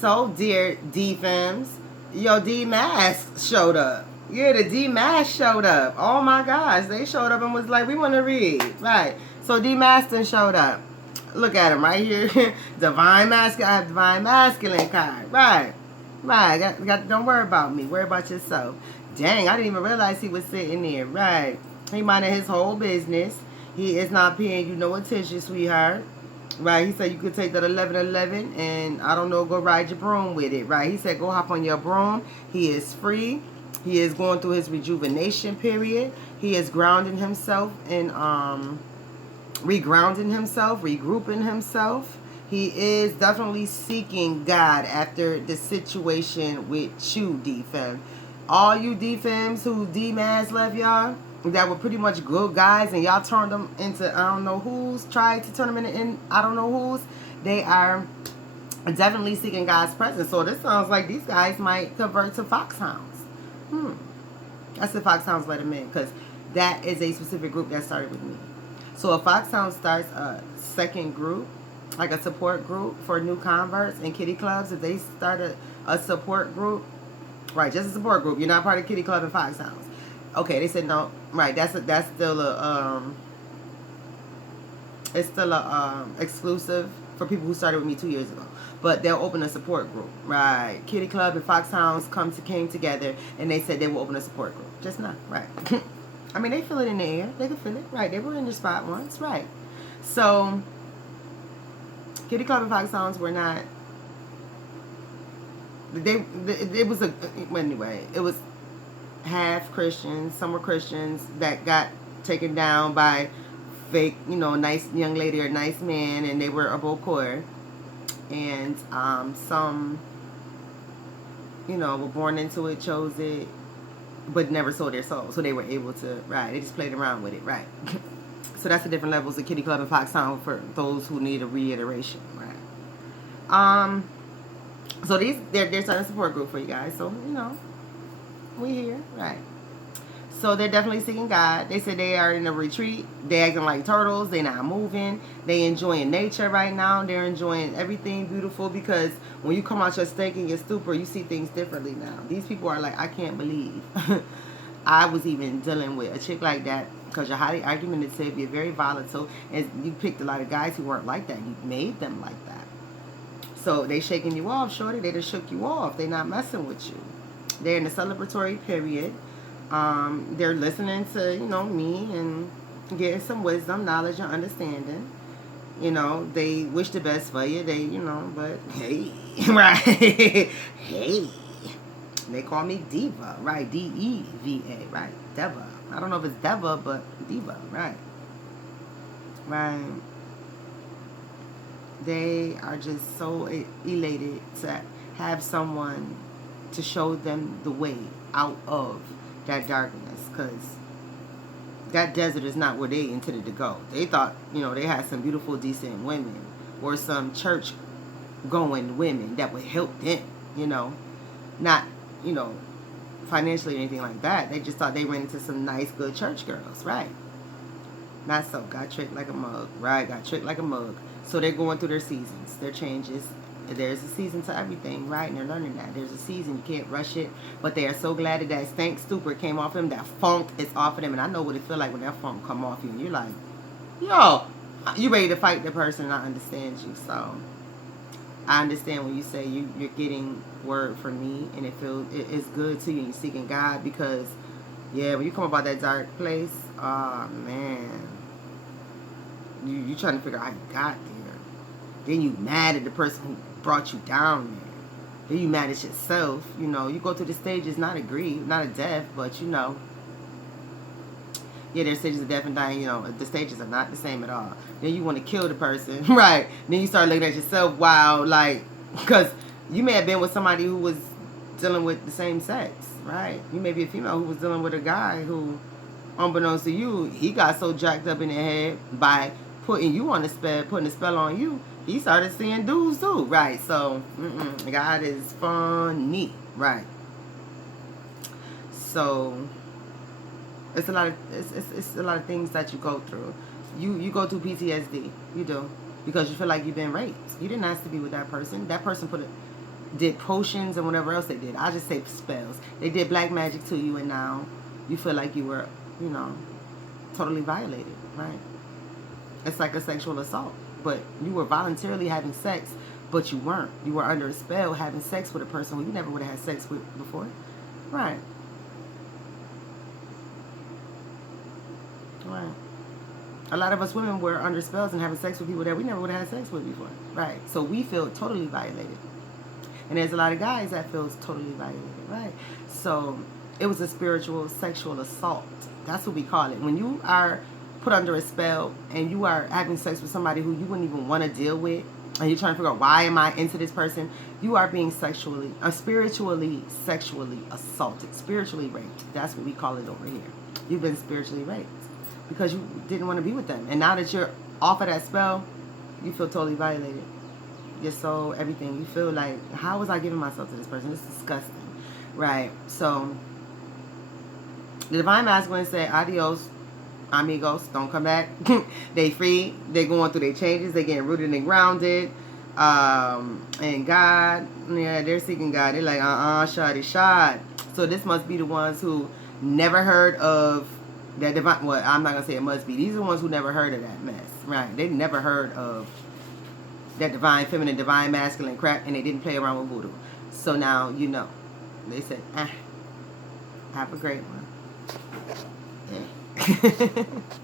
So, dear D-Fems, yo, DMass showed up. Yeah, the DMass showed up. Oh my gosh, they showed up and was like, we want to read. Right. So, DMass done showed up. Look at him right here. Divine Masculine. I have Divine Masculine card. Right. Right. Don't worry about me. Worry about yourself. Dang, I didn't even realize he was sitting there. Right. He minded his whole business. He is not paying you no attention, sweetheart. Right, he said you could take that 1111 and, I don't know, go ride your broom with it. Right, he said go hop on your broom. He is free. He is going through his rejuvenation period. He is grounding himself and regrounding himself, regrouping himself. He is definitely seeking God after the situation with you, D-Fem. All you D-Fems who DMass left y'all, that were pretty much good guys, and y'all turned them into I don't know who's, tried to turn them into I don't know who's, they are definitely seeking God's presence. So this sounds like these guys might convert to foxhounds. I said foxhounds let them in because that is a specific group that started with me. So a foxhound starts a second group, like a support group for new converts and kitty clubs. If they start a support group, right, just a support group, you're not part of kitty club and foxhounds. Okay, they said no. Right, that's still a it's still a exclusive for people who started with me 2 years ago. But they'll open a support group. Right, Kitty Club and Foxhounds came together and they said they will open a support group. Just not right. I mean, they feel it in the air. They can feel it. Right, they were in the spot once. Right, so Kitty Club and Foxhounds were not. It was a anyway. It was half Christians, some were Christians that got taken down by fake, nice young lady or nice man, and they were a bokor. And some, were born into it, chose it, but never sold their soul. So they were able to, right, they just played around with it, right. So that's the different levels of Kitty Club and Foxhound for those who need a reiteration, right. So they're starting a support group for you guys, so, we here, right. So they're definitely seeking God. They said they are in a retreat. They acting like turtles. They're not moving. They enjoying nature right now. They're enjoying everything beautiful because when you come out your steak and your stupor, you see things differently now. These people are like, I can't believe I was even dealing with a chick like that because you're highly argumentative. You're very volatile. And you picked a lot of guys who weren't like that. You made them like that. So they shaking you off, shorty. They just shook you off. They're not messing with you. They're in a celebratory period. They're listening to, me and getting some wisdom, knowledge, and understanding. They wish the best for you. They, but hey, right? Hey. They call me Diva, right? D-E-V-A, right? Deva. I don't know if it's Deva, but Diva, right? Right. They are just so elated to have someone to show them the way out of that darkness, because that desert is not where they intended to go. They thought, they had some beautiful, decent women or some church going women that would help them, not, financially or anything like that. They just thought they ran into some nice, good church girls, right? Not so. Got tricked like a mug, right? Got tricked like a mug. So they're going through their seasons, their changes. There's a season to everything, right? And they're learning that. There's a season. You can't rush it. But they are so glad that stank stupor came off them. That funk is off of them. And I know what it feel like when that funk come off you. And you're like, yo, you ready to fight the person, and I understand you. So I understand when you say you're getting word from me and it's good to you and you're seeking God, because, yeah, when you come about that dark place, oh, man, you trying to figure out how you got there. Then you mad at the person who brought you down there. Then you mad at yourself. You go through the stages, not a grief, not a death, but yeah, there's stages of death and dying. The stages are not the same at all. Then you want to kill the person, right? Then you start looking at yourself, wow, like, because you may have been with somebody who was dealing with the same sex, right? You may be a female who was dealing with a guy who, unbeknownst to you, he got so jacked up in the head by putting you on the spell, putting a spell on you. He started seeing dudes too, right? So, God is funny, right? So, it's a lot of things that you go through. You go through PTSD, you do, because you feel like you've been raped. You didn't ask to be with that person. That person did potions and whatever else they did. I just say spells. They did black magic to you, and now you feel like you were, you know, totally violated, right? It's like a sexual assault, but you were voluntarily having sex, but you weren't. You were under a spell having sex with a person who you never would have had sex with before, right? Right. A lot of us women were under spells and having sex with people that we never would have had sex with before, right? So we feel totally violated. And there's a lot of guys that feels totally violated, right? So it was a spiritual sexual assault. That's what we call it. When you are put under a spell and you are having sex with somebody who you wouldn't even want to deal with, and you're trying to figure out, why am I into this person? You are being spiritually sexually assaulted, spiritually raped. That's what we call it over here. You've been spiritually raped because you didn't want to be with them. And now that you're off of that spell, you feel totally violated. Your soul, everything. You feel like, how was I giving myself to this person? It's disgusting, right? So the divine masculine said, adios, amigos, don't come back. They free. They going through their changes. They getting rooted and grounded. And God, yeah, they're seeking God. They're like, shoddy shot. So this must be the ones who never heard of that divine. Well, I'm not gonna say it must be. These are the ones who never heard of that mess, right? They never heard of that divine feminine, divine masculine crap, and they didn't play around with voodoo. So now you know. They said, have a great one. Yeah.